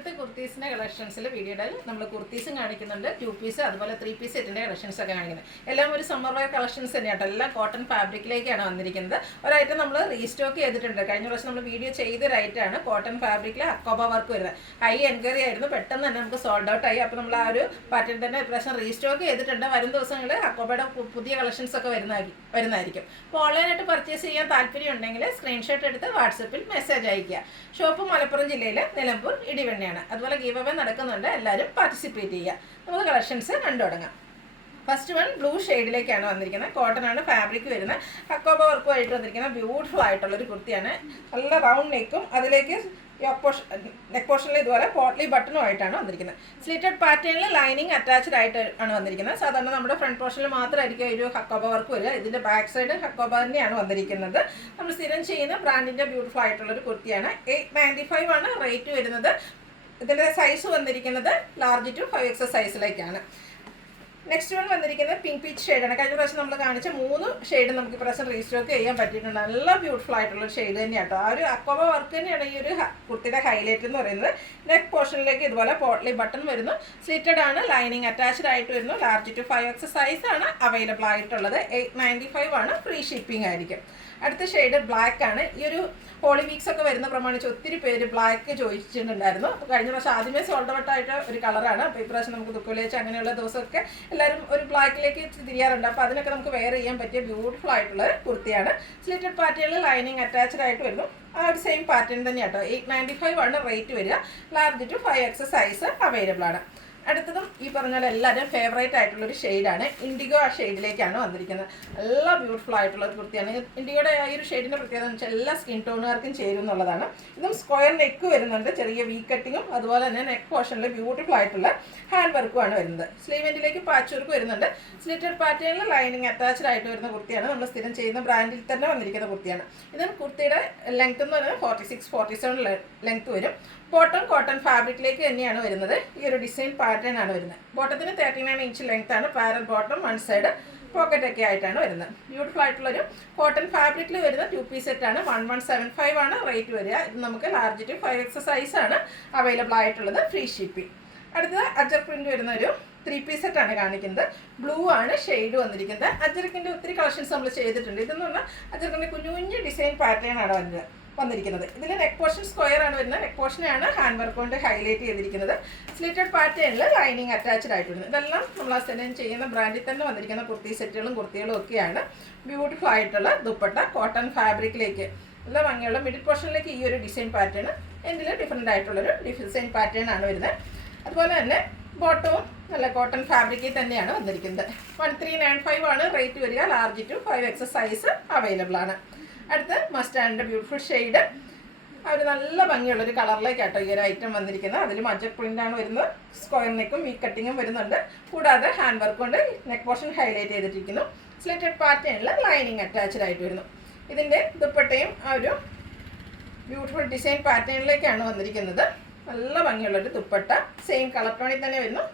ഇന്നത്തെ കുർത്തീസിൻ്റെ കളക്ഷൻസിൽ വീഡിയോയിൽ നമ്മൾ കുർത്തീസും കാണിക്കുന്നുണ്ട്, 2 പീസ് അതുപോലെ 3 പീസ് സെറ്റിൻ്റെ കളക്ഷൻസ് ഒക്കെ കാണിക്കുന്നത്. എല്ലാം ഒരു സമ്മർ വെയർ കളക്ഷൻസ് തന്നെയാട്ടോ. എല്ലാം കോട്ടൺ ഫാബ്രിക്കിലേക്കാണ് വന്നിരിക്കുന്നത്. ഒരു ഐറ്റം നമ്മൾ റീസ്റ്റോക്ക് ചെയ്തിട്ടുണ്ട്. കഴിഞ്ഞ പ്രാവശ്യം നമ്മൾ വീഡിയോ ചെയ്തൊരു ഐറ്റമാണ് കോട്ടൺ ഫാബ്രിക്കിൽ അക്കോബ വർക്ക് വരുന്നത്. ഹൈ എൻക്വയറി ആയിരുന്നു, പെട്ടെന്ന് തന്നെ നമുക്ക് സോൾഡ് ഔട്ട് ആയി. അപ്പോൾ നമ്മൾ ആ ഒരു പാറ്റേൺ തന്നെ ഇപ്രാവശ്യം റീസ്റ്റോക്ക് ചെയ്തിട്ടുണ്ട്. വരും ദിവസങ്ങളിൽ അക്കോബയുടെ പുതിയ കളക്ഷൻസ് ഒക്കെ വരുന്നതായിരിക്കും. അപ്പോൾ ഓൺലൈനായിട്ട് പർച്ചേസ് ചെയ്യാൻ താല്പര്യം ഉണ്ടെങ്കിൽ സ്ക്രീൻഷോട്ട് എടുത്ത് വാട്സപ്പിൽ മെസ്സേജ് അയയ്ക്കുക. ഷോപ്പ് മലപ്പുറം ജില്ലയിലെ നിലമ്പൂർ ഇടിവെണ്ണയാണ്. അതുപോലെ ഗീവ് അവേ നടക്കുന്നുണ്ട്, എല്ലാവരും പാർട്ടിസിപ്പേറ്റ് ചെയ്യുക. നമുക്ക് കളക്ഷൻസ് കണ്ടു തുടങ്ങാം. ഫസ്റ്റ് വൺ ബ്ലൂ ഷെയ്ഡിലേക്കാണ് വന്നിരിക്കുന്നത്. കോട്ടൺ ആണ് ഫാബ്രിക് വരുന്നത്. ഹക്കോബ വർക്കുമായിട്ട് വന്നിരിക്കുന്ന ബ്യൂട്ടിഫുൾ ആയിട്ടുള്ളൊരു കുർത്തിയാണ്. നല്ല റൗണ്ട് നെക്കും അതിലേക്ക് നെക്ക് പോർഷനിൽ ഇതുപോലെ പോട്ട്ലി ബട്ടണുമായിട്ടാണ് വന്നിരിക്കുന്നത്. സ്ലിറ്റഡ് പാറ്റേണിൽ ലൈനിങ് അറ്റാച്ച്ഡ് ആയിട്ട് ആണ് വന്നിരിക്കുന്നത്. സാധാരണ നമ്മുടെ ഫ്രണ്ട് പോർഷനിൽ മാത്രമായിരിക്കും ഒരു ഹക്കോബ വർക്ക് വരിക. ഇതിൻ്റെ ബാക്ക് സൈഡ് ഹക്കോബ തന്നെയാണ് വന്നിരിക്കുന്നത്. നമ്മൾ സ്ഥിരം ചെയ്യുന്ന ബ്രാൻഡിൻ്റെ ബ്യൂട്ടിഫുൾ ആയിട്ടുള്ളൊരു കുർത്തിയാണ്. 895 ആണ് റേറ്റ് വരുന്നത്. ഇതിൻ്റെ സൈസ് വന്നിരിക്കുന്നത് ലാർജ് ടു 5XL സൈസിലേക്കാണ്. നെക്സ്റ്റ് വൺ വന്നിരിക്കുന്നത് പിങ്ക് പീച്ച് ഷെയ്ഡാണ്. കഴിഞ്ഞ പ്രാവശ്യം നമ്മൾ കാണിച്ച 3 ഷെയ്ഡ് നമുക്ക് ഇപ്രാവശ്യം റീസ്റ്റോക്ക് ചെയ്യാൻ പറ്റിയിട്ടുണ്ട്. നല്ല ബ്യൂട്ടിഫുൾ ആയിട്ടുള്ള ഷെയ്ഡ് തന്നെയാണ് കേട്ടോ. ആ ഒരു അക്കോബ വർക്ക് തന്നെയാണ് ഈ ഒരു കുർത്തിയുടെ ഹൈലൈറ്റ് എന്ന് പറയുന്നത്. നെക്ക് പോർഷനിലേക്ക് ഇതുപോലെ പോട്ട്ലി ബട്ടൺ വരുന്നു. സ്ലിറ്റഡ് ആണ്, ലൈനിങ് അറ്റാച്ച്ഡ് ആയിട്ട് വരുന്നു. ലാർജ് ടു 5XL സൈസാണ് അവൈലബിൾ ആയിട്ടുള്ളത്. 895 ആണ്, ഫ്രീ ഷിപ്പിംഗ് ആയിരിക്കും. അടുത്ത ഷെയ്ഡ് ബ്ലാക്ക് ആണ്. ഈ ഒരു ഹോളി വീക്സ് ഒക്കെ വരുന്ന പ്രമാണിച്ച് ഒത്തിരി പേര് ബ്ലാക്ക് ചോദിച്ചിട്ടുണ്ടായിരുന്നു. കഴിഞ്ഞ പ്രാവശ്യം ആദ്യമേ സോൾഡ് ഔട്ട് ആയിട്ട് ഒരു കളറാണ്. അപ്പോൾ ഇപ്രാവശ്യം നമുക്ക് ദുഃഖവെള്ളിയാഴ്ച അങ്ങനെയുള്ള ദിവസമൊക്കെ എല്ലാവരും ഒരു ബ്ലാക്കിലേക്ക് തിരിയാറുണ്ട്. അപ്പോൾ അതിനൊക്കെ നമുക്ക് വെയർ ചെയ്യാൻ പറ്റിയ ബ്യൂട്ടിഫുൾ ആയിട്ടുള്ള കുർത്തിയാണ്. സ്ലിറ്റഡ് പാറ്റേണിൽ ലൈനിങ് അറ്റാച്ച്ഡ് ആയിട്ട് വരുന്നു. ആ ഒരു സെയിം പാറ്റേൺ തന്നെയാണ് കേട്ടോ. 895 ആണ് റേറ്റ് വരിക. Large to 5XL size available ആണ്. അടുത്തതും ഈ പറഞ്ഞ പോലെ എല്ലാവരും ഫേവറേറ്റ് ആയിട്ടുള്ളൊരു ഷെയ്ഡാണ്. ഇൻഡിഗോ ആ ഷെയ്ഡിലേക്കാണ് വന്നിരിക്കുന്നത്. നല്ല ബ്യൂട്ടിഫുൾ ആയിട്ടുള്ള ഒരു കുർത്തിയാണ്. ഇൻഡിഗോയുടെ ഈ ഒരു ഷെയ്ഡിൻ്റെ പ്രത്യേകത എന്ന് വെച്ചാൽ എല്ലാ സ്കിൻ ടോണുകാർക്കും ചേരും എന്നുള്ളതാണ്. ഇതും സ്ക്വയർ നെക്ക് വരുന്നുണ്ട്, ചെറിയ വി കട്ടിങ്ങും അതുപോലെ തന്നെ നെക്ക് പോർഷനിൽ ബ്യൂട്ടിഫുൾ ആയിട്ടുള്ള ഹാൻഡ് വർക്കുമാണ് വരുന്നത്. സ്ലീവെൻറ്റിലേക്ക് പാച്ച് വർക്ക് വരുന്നുണ്ട്. സ്ലിറ്റഡ് പാറ്റേണിൽ ലൈനിങ് അറ്റാച്ച്ഡ് ആയിട്ട് വരുന്ന കുർത്തിയാണ്. നമ്മൾ സ്ഥിരം ചെയ്യുന്ന ബ്രാൻഡിൽ തന്നെ വന്നിരിക്കുന്ന കുർത്തിയാണ്. ഇത് കുർത്തിയുടെ ലെങ്ത് എന്ന് പറയുന്നത് 46-47 ലെങ്ത് വരും. കോട്ടൺ ഫാബ്രിക്കിലേക്ക് തന്നെയാണ് വരുന്നത്. ഈ ഒരു ഡിസൈൻ പാറ്റേൺ ആണ് വരുന്നത്. ബോട്ടത്തിന് 39 ഇഞ്ച് ലെങ്ത് ആണ്. Parallel bottom, one side pocket ഒക്കെ ആയിട്ടാണ് വരുന്നത്. ബ്യൂട്ടിഫുൾ ആയിട്ടുള്ളൊരു കോട്ടൺ ഫാബ്രിക്കിൽ വരുന്ന 2 പീസ് സെറ്റാണ്. 1175 ആണ് റേറ്റ് വരിക. ഇത് നമുക്ക് ലാർജ് ടു 5XL സൈസാണ് അവൈലബിൾ ആയിട്ടുള്ളത്, ഫ്രീ ഷിപ്പിംഗ്. അടുത്തത് അജർ പ്രിന്റ് വരുന്ന ഒരു 3 പീസ് സെറ്റാണ് കാണിക്കുന്നത്. ബ്ലൂ ആണ് ഷെയ്ഡ് വന്നിരിക്കുന്നത്. അജർക്കിൻ്റെ ഒത്തിരി കളക്ഷൻസ് നമ്മൾ ചെയ്തിട്ടുണ്ട്. ഇതെന്ന് പറഞ്ഞാൽ അജർക്കിൻ്റെ കുഞ്ഞു ഡിസൈൻ പാറ്റേൺ ആണ് വന്നിരിക്കുന്നത്. ഇതിൽ നെക്ക് പോർഷൻ സ്ക്വയർ ആണ് വരുന്നത്. നെക്ക് പോർഷനെയാണ് ഹാൻഡ് വർക്ക് കൊണ്ട് ഹൈലൈറ്റ് ചെയ്തിരിക്കുന്നത്. സ്ലിറ്റഡ് പാറ്റേണിൽ ലൈനിങ് അറ്റാച്ച്ഡ് ആയിട്ട് വരുന്നത്. ഇതെല്ലാം നമ്മൾ സെലക്ട് ചെയ്യുന്ന ബ്രാൻഡിൽ തന്നെ വന്നിരിക്കുന്ന കുർത്തികളും ഒക്കെയാണ്. ബ്യൂട്ടിഫുൾ ആയിട്ടുള്ള ദുപ്പട്ട കോട്ടൺ ഫാബ്രിക്കിലേക്ക് നല്ല ഭംഗിയുള്ള മിഡിൽ പോർഷനിലേക്ക് ഈ ഒരു ഡിസൈൻ പാറ്റേൺ എന്തിലും ഡിഫറെൻ്റ് ആയിട്ടുള്ളൊരു ഡിസൈൻ പാറ്റേൺ ആണ് വരുന്നത്. അതുപോലെ തന്നെ ബോട്ടവും നല്ല കോട്ടൺ ഫാബ്രിക്കിൽ തന്നെയാണ് വന്നിരിക്കുന്നത്. 1395 ആണ് റേറ്റ് വരിക. Large to 5XL size available ആണ്. അടുത്ത് മസ്റ്റാൻഡിൻ്റെ ബ്യൂട്ടിഫുൾ ഷെയ്ഡ്. ആ ഒരു നല്ല ഭംഗിയുള്ളൊരു കളറിലേക്കാട്ടോ ഈ ഒരു ഐറ്റം വന്നിരിക്കുന്നത്. അതിൽ മജർ പ്രിൻ്റാണ് വരുന്നത്. സ്ക്വയർ നെക്കും വി കട്ടിങ്ങും വരുന്നുണ്ട്. കൂടാതെ ഹാൻഡ് വർക്ക് കൊണ്ട് നെക്ക് പോർഷൻ ഹൈലൈറ്റ് ചെയ്തിട്ടിരിക്കുന്നു. സ്ലിറ്റഡ് പാറ്റേണിൽ ലൈനിങ് അറ്റാച്ച്ഡ് ആയിട്ട് വരുന്നു. ഇതിൻ്റെ ദുപ്പട്ടയും ആ ഒരു ബ്യൂട്ടിഫുൾ ഡിസൈൻ പാറ്റേണിലേക്കാണ് വന്നിരിക്കുന്നത്. നല്ല ഭംഗിയുള്ളൊരു ദുപ്പട്ട, സെയിം കളർ ടോണിൽ തന്നെ വരുന്നു.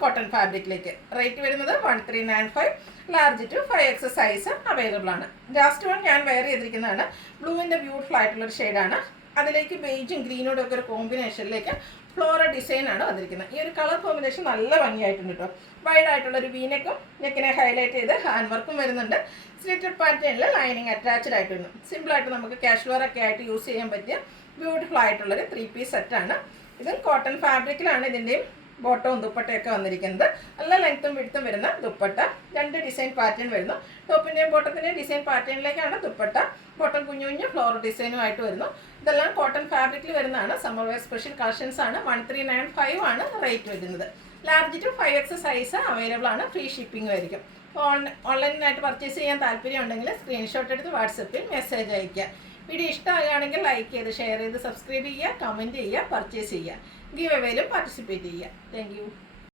കോട്ടൺ ഫാബ്രിക്കിലേക്ക് റേറ്റ് വരുന്നത് 1395. Large to 5XL size available ആണ്. ലാസ്റ്റ് വൺ ഞാൻ വെയർ ചെയ്തിരിക്കുന്നതാണ്. ബ്ലൂവിൻ്റെ ബ്യൂട്ടിഫുൾ ആയിട്ടുള്ളൊരു ഷെയ്ഡാണ്. അതിലേക്ക് ബേജും ഗ്രീനോടും ഒക്കെ ഒരു കോമ്പിനേഷനിലേക്ക് ഫ്ലോറൽ ഡിസൈൻ ആണ് വന്നിരിക്കുന്നത്. ഈ ഒരു കളർ കോമ്പിനേഷൻ നല്ല ഭംഗിയായിട്ടുണ്ട് കേട്ടോ. വൈഡ് ആയിട്ടുള്ളൊരു വീനെക്കും നെക്കിനെ ഹൈലൈറ്റ് ചെയ്ത് ഹാൻഡ് വർക്കും വരുന്നുണ്ട്. സ്ലിറ്റഡ് പാറ്റേണിൽ ലൈനിങ് അറ്റാച്ച്ഡ് ആയിട്ട് വരുന്നു. സിമ്പിളായിട്ട് നമുക്ക് കാഷ്വൽ ഒക്കെ ആയിട്ട് യൂസ് ചെയ്യാൻ പറ്റിയ ബ്യൂട്ടിഫുൾ ആയിട്ടുള്ളൊരു 3 പീസ് സെറ്റാണ്. ഇത് കോട്ടൺ ഫാബ്രിക്കിലാണ് ഇതിൻ്റെയും ബോട്ടവും ദുപ്പട്ടയൊക്കെ വന്നിരിക്കുന്നത്. നല്ല ലെങ്ത്തും വിഡ്ത്തും വരുന്ന ദുപ്പട്ട. 2 ഡിസൈൻ പാറ്റേൺ വരുന്നു. ടോപ്പിൻ്റെയും ബോട്ടത്തിൻ്റെയും ഡിസൈൻ പാറ്റേണിലേക്കാണ് ദുപ്പട്ട. ബോട്ടം കുഞ്ഞു ഫ്ലോറൽ ഡിസൈനുമായിട്ട് വരുന്നു. ഇതെല്ലാം കോട്ടൺ ഫാബ്രിക്കിൽ വരുന്നതാണ്. സമ്മർ വെയർ സ്പെഷ്യൽ കളക്ഷൻസ് ആണ്. 1395 ആണ് റേറ്റ് വരുന്നത്. Large to 5XL size available ആണ്, ഫ്രീ ഷിപ്പിംഗ് ആയിരിക്കും. ഓൺലൈനായിട്ട് പർച്ചേസ് ചെയ്യാൻ താല്പര്യം ഉണ്ടെങ്കിൽ സ്ക്രീൻഷോട്ട് എടുത്ത് വാട്സപ്പിൽ മെസ്സേജ് അയയ്ക്കുക. വീഡിയോ ഇഷ്ടമാകുകയാണെങ്കിൽ ലൈക്ക് ചെയ്ത് ഷെയർ ചെയ്ത് സബ്സ്ക്രൈബ് ചെയ്യുക, കമൻറ്റ് ചെയ്യുക, പർച്ചേസ് ചെയ്യുക. ഗീവ് അവേയിലും പാർട്ടിസിപ്പേറ്റ് ചെയ്യുക. Thank you.